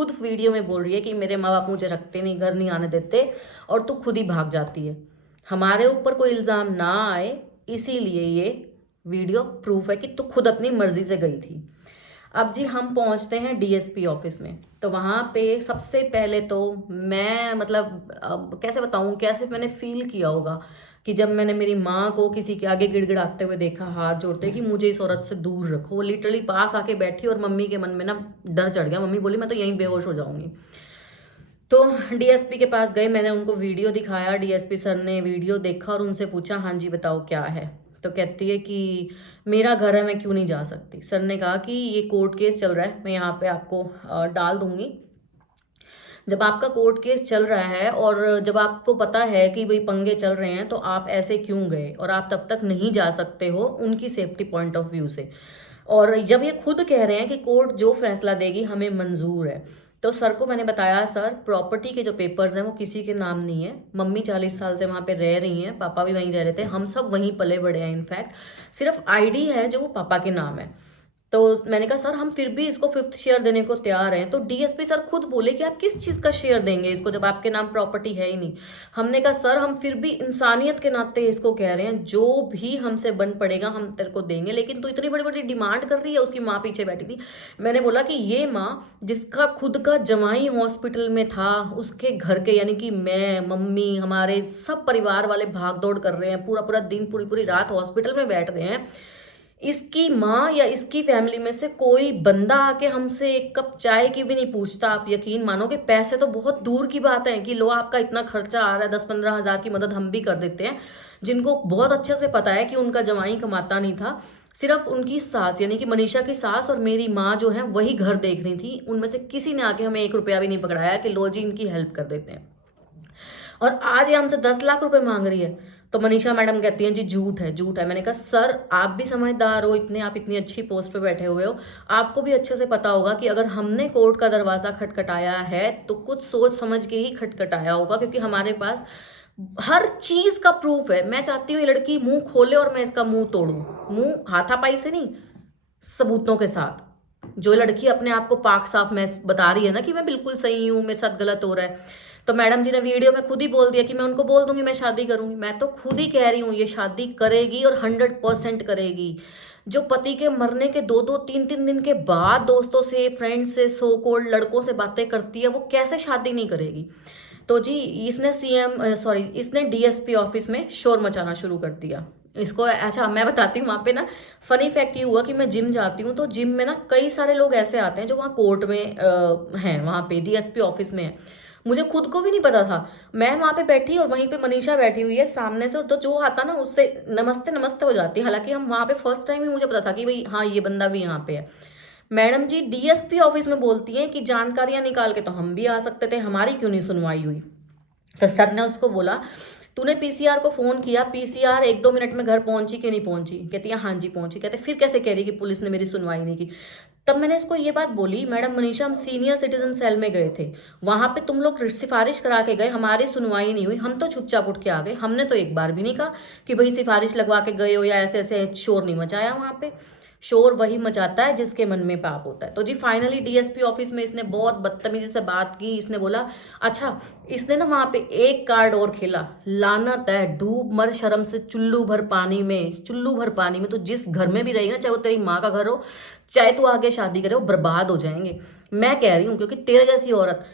खुद वीडियो में बोल रही है कि मेरे माँ बाप मुझे रखते नहीं, घर नहीं आने देते और तू खुद ही भाग जाती है। हमारे ऊपर कोई इल्ज़ाम ना आए, इसीलिए ये वीडियो प्रूफ है कि तू खुद अपनी मर्जी से गई थी। अब जी हम पहुंचते हैं डीएसपी ऑफिस में। तो वहाँ पे सबसे पहले तो मैं मतलब अब कैसे बताऊँ, कैसे मैंने फील किया होगा कि जब मैंने मेरी माँ को किसी के आगे गिड़गिड़ाते हुए देखा, हाथ जोड़ते कि मुझे इस औरत से दूर रखो। वो लिटरली पास आके बैठी और मम्मी के मन में ना डर चढ़ गया। मम्मी बोली मैं तो यहीं बेहोश हो जाऊंगी। तो डीएसपी के पास गए, मैंने उनको वीडियो दिखाया। डीएसपी सर ने वीडियो देखा और उनसे पूछा हाँ जी बताओ क्या है। तो कहती है कि मेरा घर है, मैं क्यों नहीं जा सकती। सर ने कहा कि ये कोर्ट केस चल रहा है, मैं यहाँ पे आपको डाल दूंगी। जब आपका कोर्ट केस चल रहा है और जब आपको पता है कि भाई पंगे चल रहे हैं, तो आप ऐसे क्यों गए और आप तब तक नहीं जा सकते हो उनकी सेफ्टी पॉइंट ऑफ व्यू से। और जब ये खुद कह रहे हैं कि कोर्ट जो फैसला देगी हमें मंजूर है। तो सर को मैंने बताया सर प्रॉपर्टी के जो पेपर्स हैं वो किसी के नाम नहीं है। मम्मी 40 साल से वहाँ पे रह रही हैं, पापा भी वहीं रह रहे थे, हम सब वहीं पले बड़े हैं। इनफैक्ट सिर्फ आईडी है जो वो पापा के नाम है। तो मैंने कहा सर हम फिर भी इसको 5th शेयर देने को तैयार हैं। तो डीएसपी सर खुद बोले कि आप किस चीज़ का शेयर देंगे इसको जब आपके नाम प्रॉपर्टी है ही नहीं। हमने कहा सर हम फिर भी इंसानियत के नाते इसको कह रहे हैं, जो भी हमसे बन पड़ेगा हम तेरे को देंगे। लेकिन तो इतनी बड़ी बड़ी डिमांड कर रही है। उसकी माँ पीछे बैठी थी। मैंने बोला कि ये माँ जिसका खुद का जमाई हॉस्पिटल में था, उसके घर के यानी कि मैं मम्मी हमारे सब परिवार वाले भाग दौड़ कर रहे हैं, पूरा पूरा दिन पूरी पूरी रात हॉस्पिटल में बैठ रहे हैं। इसकी माँ या इसकी फैमिली में से कोई बंदा आके हमसे एक कप चाय की भी नहीं पूछता। आप यकीन मानोगे, पैसे तो बहुत दूर की बात है कि लो आपका इतना खर्चा आ रहा है, 10-15 हज़ार की मदद हम भी कर देते हैं। जिनको बहुत अच्छे से पता है कि उनका जमाई कमाता नहीं था, सिर्फ उनकी सास यानी कि मनीषा की सास और मेरी माँ जो है वही घर देख रही थी। उनमें से किसी ने आके हमें 1 रुपया भी नहीं पकड़ाया कि लो जी इनकी हेल्प कर देते हैं। और आज ये हमसे 10 लाख रुपए मांग रही है। तो मनीषा मैडम कहती हैं जी झूठ है, झूठ है। मैंने कहा सर आप भी समझदार हो, इतने आप इतनी अच्छी पोस्ट पे बैठे हुए हो, आपको भी अच्छे से पता होगा कि अगर हमने कोर्ट का दरवाजा खटखटाया है तो कुछ सोच समझ के ही खटखटाया होगा, क्योंकि हमारे पास हर चीज का प्रूफ है। मैं चाहती हूँ ये लड़की मुंह खोले और मैं इसका मुंह तोड़ू, मुंह हाथापाई से नहीं, सबूतों के साथ। जो लड़की अपने आप को पाक साफ मैं बता रही है ना कि मैं बिल्कुल सही हूँ, मेरे साथ गलत हो रहा है, तो मैडम जी ने वीडियो में खुद ही बोल दिया कि मैं उनको बोल दूंगी मैं शादी करूंगी। मैं तो खुद ही कह रही हूँ ये शादी करेगी और 100% करेगी। जो पति के मरने के 2-2 3-3 दिन के बाद दोस्तों से, फ्रेंड से, सो कॉल्ड लड़कों से बातें करती है, वो कैसे शादी नहीं करेगी। तो जी इसने इसने डीएसपी ऑफिस में शोर मचाना शुरू कर दिया इसको। अच्छा मैं बताती हूँ, वहाँ पे ना फनी फैक्ट ये हुआ कि मैं जिम जाती हूँ, तो जिम में ना कई सारे लोग ऐसे आते हैं जो वहाँ कोर्ट में हैं, वहाँ पे डीएसपी ऑफिस में है। मुझे खुद को भी नहीं पता था। मैं वहाँ पे बैठी और वहीं पे मनीषा बैठी हुई है सामने से, तो जो आता ना उससे नमस्ते नमस्ते हो जाती है। हालांकि हम वहाँ पे फर्स्ट टाइम ही मुझे पता था कि भाई हाँ ये बंदा भी यहाँ पे है। मैडम जी डीएसपी ऑफिस में बोलती हैं कि जानकारियां निकाल के तो हम भी आ सकते थे, हमारी क्यों नहीं सुनवाई हुई। तो सर ने उसको बोला तूने पीसीआर को फोन किया, पीसीआर 1-2 मिनट में घर पहुंची कि नहीं पहुंची। कहती है हाँ जी पहुंची। कहते फिर कैसे कह रही कि पुलिस ने मेरी सुनवाई नहीं की। तब मैंने इसको ये बात बोली, मैडम मनीषा हम सीनियर सिटीजन सेल में गए थे, वहां पे तुम लोग सिफारिश करा के गए, हमारी सुनवाई नहीं हुई, हम तो चुपचाप उठ के आ गए। हमने तो एक बार भी नहीं कहा कि भाई सिफारिश लगवा के गए हो या ऐसे ऐसे शोर नहीं मचाया। वहां पे शोर वही मचाता है जिसके मन में पाप होता है। तो जी फाइनली डीएसपी ऑफिस में इसने बहुत बदतमीजी से बात की। इसने बोला अच्छा, इसने ना वहां पे एक कार्ड और खेला, लानत है डूब मर शर्म से चुल्लू भर पानी में, चुल्लू भर पानी में। तो जिस घर में भी रही ना, चाहे वो तेरी माँ का घर हो, चाहे तू आगे शादी करे, वो बर्बाद हो जाएंगे। मैं कह रही हूँ क्योंकि तेरे जैसी औरत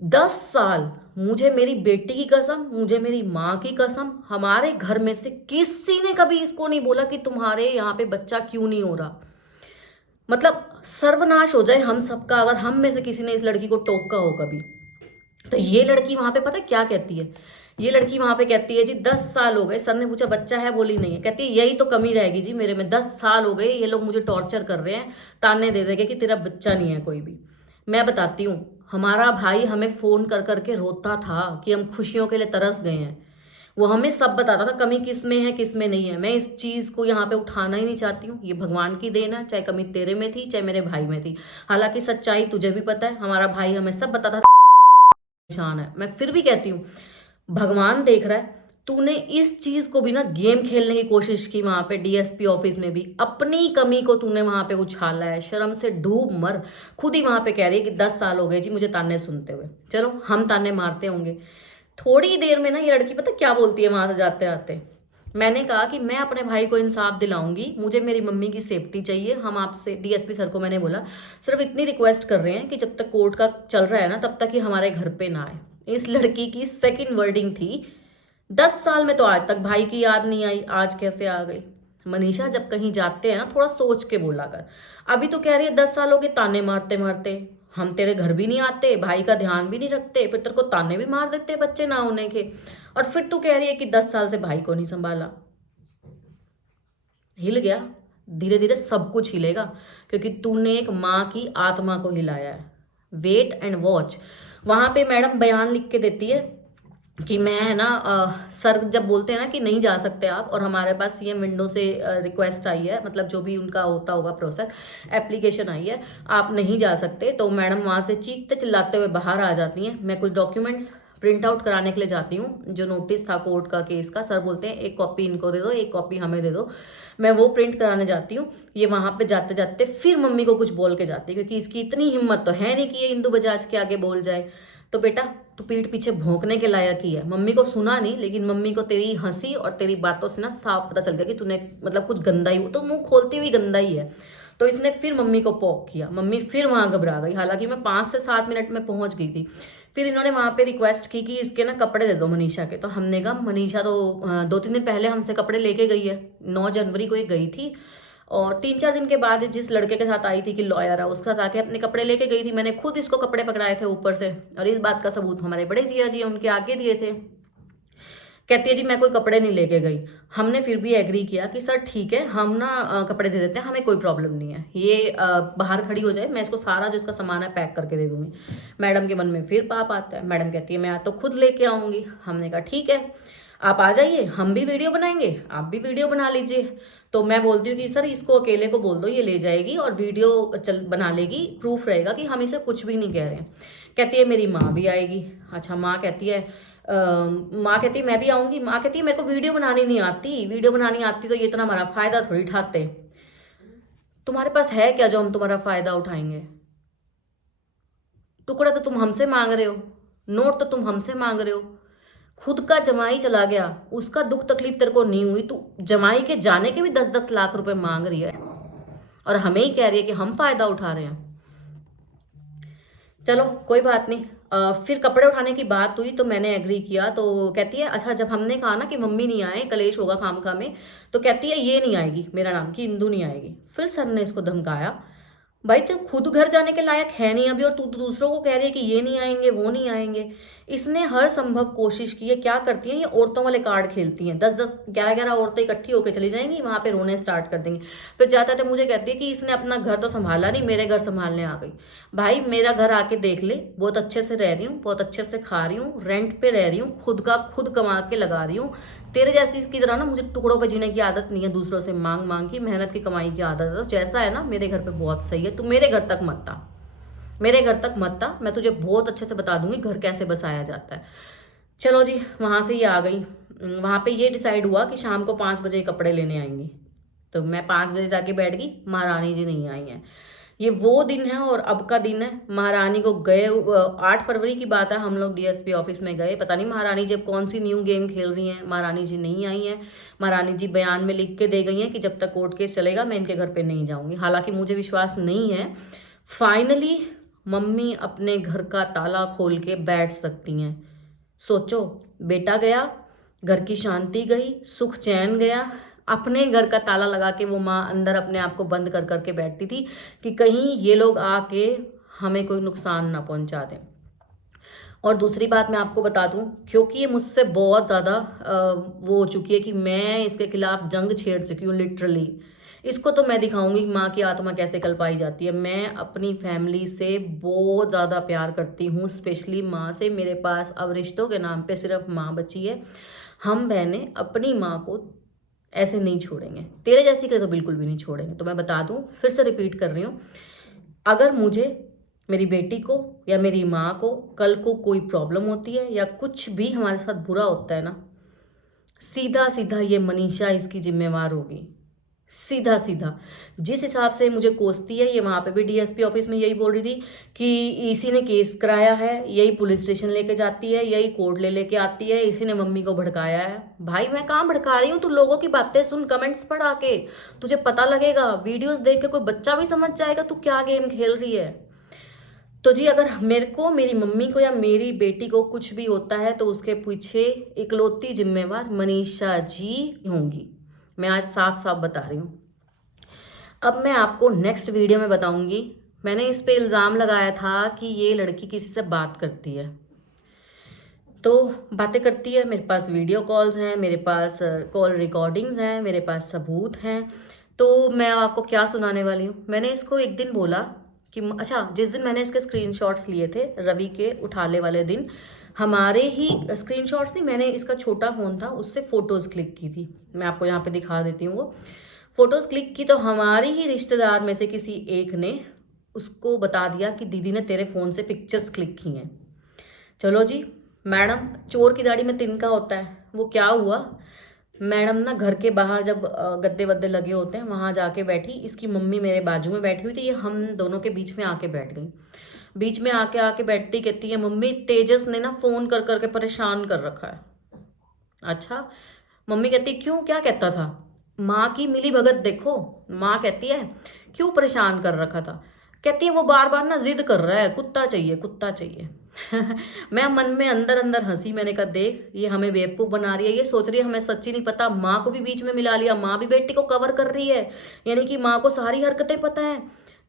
10 साल, मुझे मेरी बेटी की कसम, मुझे मेरी माँ की कसम, हमारे घर में से किसी ने कभी इसको नहीं बोला कि तुम्हारे यहाँ पे बच्चा क्यों नहीं हो रहा। मतलब सर्वनाश हो जाए हम सबका अगर हम में से किसी ने इस लड़की को टोका हो कभी। तो ये लड़की वहां पे पता है क्या कहती है, ये लड़की वहां पे कहती है जी 10 साल हो गए। सर ने पूछा बच्चा है, बोली नहीं है। कहती है यही तो कमी रहेगी जी मेरे में, 10 साल हो गए ये लोग मुझे टॉर्चर कर रहे हैं, ताने दे देंगे कि तेरा बच्चा नहीं है कोई भी। मैं बताती हूँ, हमारा भाई हमें फोन कर करके रोता था कि हम खुशियों के लिए तरस गए हैं। वो हमें सब बताता था कमी किस में है किस में नहीं है। मैं इस चीज को यहाँ पे उठाना ही नहीं चाहती हूँ, ये भगवान की देन है, चाहे कमी तेरे में थी चाहे मेरे भाई में थी। हालांकि सच्चाई तुझे भी पता है, हमारा भाई हमें सब बताता था निशान है। मैं फिर भी कहती हूँ भगवान देख रहा है, तूने इस चीज को भी ना गेम खेलने की कोशिश की वहां पे डीएसपी ऑफिस में भी, अपनी कमी को तूने वहां पे उछाला है। शर्म से डूब मर। खुद ही वहां पे कह रही है कि 10 साल हो गए जी मुझे ताने सुनते हुए। चलो हम ताने मारते होंगे। थोड़ी देर में ना ये लड़की पता क्या बोलती है वहां से जाते आते, मैंने कहा कि मैं अपने भाई को इंसाफ दिलाऊंगी, मुझे मेरी मम्मी की सेफ्टी चाहिए। हम आपसे, डीएसपी सर को मैंने बोला, सिर्फ इतनी रिक्वेस्ट कर रहे हैं कि जब तक कोर्ट का चल रहा है ना तब तक ही हमारे घर पे ना आए। इस लड़की की सेकंड वर्डिंग थी, 10 साल में तो आज तक भाई की याद नहीं आई, आज कैसे आ गई। मनीषा जब कहीं जाते हैं ना थोड़ा सोच के बोला कर। अभी तो कह रही है 10 साल हो गए ताने मारते मारते, हम तेरे घर भी नहीं आते, भाई का ध्यान भी नहीं रखते, फिर तेरे को ताने भी मार देते हैं बच्चे ना होने के, और फिर तू कह रही है कि 10 साल से भाई को नहीं संभाला। हिल गया, धीरे धीरे सब कुछ हिलेगा, क्योंकि तूने एक माँ की आत्मा को हिलाया है। Wait and watch. वहां पे मैडम बयान लिख के देती है कि मैं है ना सर जब बोलते हैं ना कि नहीं जा सकते आप, और हमारे पास सीएम विंडो से रिक्वेस्ट आई है, मतलब जो भी उनका होता होगा प्रोसेस, एप्लीकेशन आई है, आप नहीं जा सकते, तो मैडम वहाँ से चीखते चिल्लाते हुए बाहर आ जाती हैं। मैं कुछ डॉक्यूमेंट्स प्रिंट आउट कराने के लिए जाती हूँ, जो नोटिस था कोर्ट का केस का। सर बोलते हैं एक कॉपी इनको दे दो, एक कॉपी हमें दे दो। मैं वो प्रिंट कराने जाती हूँ। ये वहाँ पे जाते जाते फिर मम्मी को कुछ बोल के जाती है, क्योंकि इसकी इतनी हिम्मत तो है नहीं कि ये इंदु बजाज के आगे बोल जाए। तो बेटा तू पीठ पीछे भौंकने के लायक ही है। मम्मी को सुना नहीं, लेकिन मम्मी को तेरी हंसी और तेरी बातों से ना साफ पता चल गया कि तूने मतलब कुछ गंदा ही, तो मुंह खोलती हुई गंदा ही है। तो इसने फिर मम्मी को पॉक किया, मम्मी फिर वहां घबरा गई। हालांकि मैं 5 से 7 मिनट में पहुंच गई थी। फिर इन्होंने वहां पे रिक्वेस्ट की कि इसके ना कपड़े दे दो मनीषा के। तो हमने कहा मनीषा तो 2-3 दिन पहले हमसे कपड़े लेके गई है, 9 जनवरी को ये गई थी, और 3-4 दिन के बाद जिस लड़के के साथ आई थी कि लॉयर है, उसके साथ आके अपने कपड़े लेके गई थी। मैंने खुद इसको कपड़े पकड़ाए थे ऊपर से, और इस बात का सबूत हमारे बड़े जिया जी उनके आगे दिए थे। कहती है जी मैं कोई कपड़े नहीं लेके गई। हमने फिर भी एग्री किया कि सर ठीक है, हम ना कपड़े दे देते हैं, हमें कोई प्रॉब्लम नहीं है, ये बाहर खड़ी हो जाए, मैं इसको सारा जो इसका सामान है पैक करके दे दूंगी। मैडम के मन में फिर पाप आता है। मैडम कहती है मैं तो खुद लेके आऊंगी। हमने कहा ठीक है, आप आ जाइए, हम भी वीडियो बनाएंगे, आप भी वीडियो बना लीजिए। तो मैं बोलती हूँ कि सर इसको अकेले को बोल दो, ये ले जाएगी और वीडियो चल बना लेगी, प्रूफ रहेगा कि हम इसे कुछ भी नहीं कह रहे हैं। कहती है मेरी माँ भी आएगी। अच्छा, माँ कहती है माँ कहती है मैं भी आऊँगी। माँ कहती है मेरे को वीडियो बनानी नहीं आती, वीडियो बनानी आती तो ये इतना हमारा फ़ायदा थोड़ी उठाते। तुम्हारे पास है क्या जो हम तुम्हारा फ़ायदा उठाएंगे? टुकड़ा तो तुम हमसे मांग रहे हो, नोट तो तुम हमसे मांग रहे हो। खुद का जमाई चला गया, उसका दुख तकलीफ तेरे को नहीं हुई, तू जमाई के जाने के भी 10-10 लाख रुपए मांग रही है, और हमें ही कह रही है कि हम फायदा उठा रहे हैं। चलो कोई बात नहीं। फिर कपड़े उठाने की बात हुई तो मैंने एग्री किया। तो कहती है अच्छा, जब हमने कहा ना कि मम्मी नहीं आए, कलेश होगा खामखा में, तो कहती है ये नहीं आएगी, मेरा नाम की इंदु नहीं आएगी। फिर सर ने इसको धमकाया, भाई तुम खुद घर जाने के लायक है नहीं अभी, और तू दूसरों को कह रही है कि ये नहीं आएंगे वो नहीं आएंगे। इसने हर संभव कोशिश की है। क्या करती हैं ये, औरतों वाले कार्ड खेलती हैं। 10-10, 11-11 औरतें इकट्ठी होकर चली जाएंगी, वहां पे रोने स्टार्ट कर देंगी। फिर जाते थे मुझे कहती है कि इसने अपना घर तो संभाला नहीं, मेरे घर संभालने आ गई। भाई मेरा घर आके देख ले, बहुत अच्छे से रह रही हूँ, बहुत अच्छे से खा रही हूँ, रेंट पे रह रही हूँ, खुद का खुद कमा के लगा रही हूँ। तेरे जैसी इसकी तरह ना मुझे टुकड़ों पे जीने की आदत नहीं है, दूसरों से मांग मांग की, मेहनत की कमाई की आदत है। तो जैसा है ना मेरे घर पे बहुत सही है, तू मेरे घर तक मत आ, मेरे घर तक मत आ, मैं तुझे बहुत अच्छे से बता दूंगी घर कैसे बसाया जाता है। चलो जी, वहां से ये आ गई। वहां पे ये डिसाइड हुआ कि शाम को 5 बजे कपड़े लेने आएंगी। तो मैं 5 बजे जाके बैठ गई, महारानी जी नहीं आई हैं। ये वो दिन है और अब का दिन है। महारानी को गए 8 फरवरी की बात है, हम लोग डीएसपी ऑफिस में गए। पता नहीं महारानी जी अब कौन सी न्यू गेम खेल रही हैं, महारानी जी नहीं आई हैं। महारानी जी बयान में लिख के दे गई हैं कि जब तक कोर्ट केस चलेगा मैं इनके घर पे नहीं जाऊंगी। हालांकि मुझे विश्वास नहीं है। फाइनली मम्मी अपने घर का ताला खोल के बैठ सकती हैं। सोचो, बेटा गया, घर की शांति गई, सुख चैन गया। अपने घर का ताला लगा के वो माँ अंदर अपने आप को बंद कर करके बैठती थी कि कहीं ये लोग आके हमें कोई नुकसान ना पहुंचा दें। और दूसरी बात मैं आपको बता दूं, क्योंकि ये मुझसे बहुत ज़्यादा वो हो चुकी है कि मैं इसके खिलाफ जंग छेड़ चुकी हूँ लिटरली। इसको तो मैं दिखाऊंगी माँ की आत्मा कैसे कल पाई जाती है। मैं अपनी फैमिली से बहुत ज़्यादा प्यार करती हूँ, स्पेशली माँ से। मेरे पास अब रिश्तों के नाम पे सिर्फ माँ बची है। हम बहनें अपनी माँ को ऐसे नहीं छोड़ेंगे, तेरे जैसी के तो बिल्कुल भी नहीं छोड़ेंगे। तो मैं बता दूं, फिर से रिपीट कर रही हूँ, अगर मुझे, मेरी बेटी को या मेरी माँ को कल को कोई प्रॉब्लम होती है या कुछ भी हमारे साथ बुरा होता है ना, सीधा सीधा ये मनीषा इसकी जिम्मेवार होगी, सीधा सीधा। जिस हिसाब से मुझे कोसती है, ये वहाँ पे भी डीएसपी ऑफिस में यही बोल रही थी कि इसी ने केस कराया है, यही पुलिस स्टेशन लेके जाती है, यही कोर्ट लेके आती है, इसी ने मम्मी को भड़काया है। भाई मैं कहाँ भड़का रही हूँ, तू लोगों की बातें सुन, कमेंट्स पढ़ आके, तुझे पता लगेगा। वीडियोस देख के कोई बच्चा भी समझ जाएगा तू क्या गेम खेल रही है। तो जी अगर मेरे को, मेरी मम्मी को या मेरी बेटी को कुछ भी होता है तो उसके पीछे इकलौती जिम्मेवार मनीषा जी होंगी। मैं आज साफ साफ बता रही हूँ। अब मैं आपको नेक्स्ट वीडियो में बताऊंगी। मैंने इस पे इल्ज़ाम लगाया था कि ये लड़की किसी से बात करती है, तो बातें करती है। मेरे पास वीडियो कॉल्स हैं, मेरे पास कॉल रिकॉर्डिंग्स हैं, मेरे पास सबूत हैं। तो मैं आपको क्या सुनाने वाली हूँ। मैंने इसको एक दिन बोला कि अच्छा, जिस दिन मैंने इसके स्क्रीनशॉट्स लिए थे रवि के उठाले वाले दिन, हमारे ही स्क्रीनशॉट्स नहीं, मैंने इसका छोटा फ़ोन था उससे फ़ोटोज़ क्लिक की थी। मैं आपको यहाँ पे दिखा देती हूँ। वो फ़ोटोज़ क्लिक की तो हमारी ही रिश्तेदार में से किसी एक ने उसको बता दिया कि दीदी ने तेरे फ़ोन से पिक्चर्स क्लिक की हैं। चलो जी, मैडम चोर की दाढ़ी में तिनका होता है। वो क्या हुआ, मैडम ना घर के बाहर जब गद्दे वद्दे लगे होते हैं वहाँ जाके बैठी, इसकी मम्मी मेरे बाजू में बैठी हुई थी, ये हम दोनों के बीच में आके बैठ गई। बीच में आके आके बैठती कहती है, मम्मी तेजस ने ना फ़ोन कर करके परेशान कर रखा है। अच्छा, मम्मी कहती क्यों, क्या कहता था? माँ की मिली भगत देखो। माँ कहती है क्यों परेशान कर रखा था? कहती है वो बार बार ना जिद कर रहा है, कुत्ता चाहिए कुत्ता चाहिए। मैं मन में अंदर अंदर हंसी। मैंने कहा देख, ये हमें बेवकूफ़ बना रही है, ये सोच रही है हमें सच्ची नहीं पता। माँ को भी बीच में मिला लिया, माँ भी बेटी को कवर कर रही है, यानी कि माँ को सारी हरकतें पता है।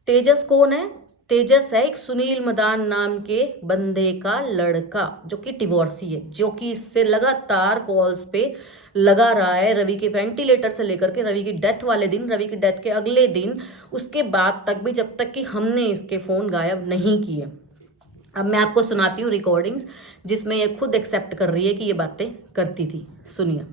तेजस कौन है? तेजस है एक सुनील मदान नाम के बंदे का लड़का, जो कि डिवोर्सी है, जो कि इससे लगातार कॉल्स पे लगा रहा है। रवि के वेंटिलेटर से लेकर के रवि की डेथ वाले दिन, रवि की डेथ के अगले दिन, उसके बाद तक भी, जब तक कि हमने इसके फ़ोन गायब नहीं किए। अब मैं आपको सुनाती हूँ रिकॉर्डिंग्स जिसमें ये खुद एक्सेप्ट कर रही है कि ये बातें करती थी। सुनिए।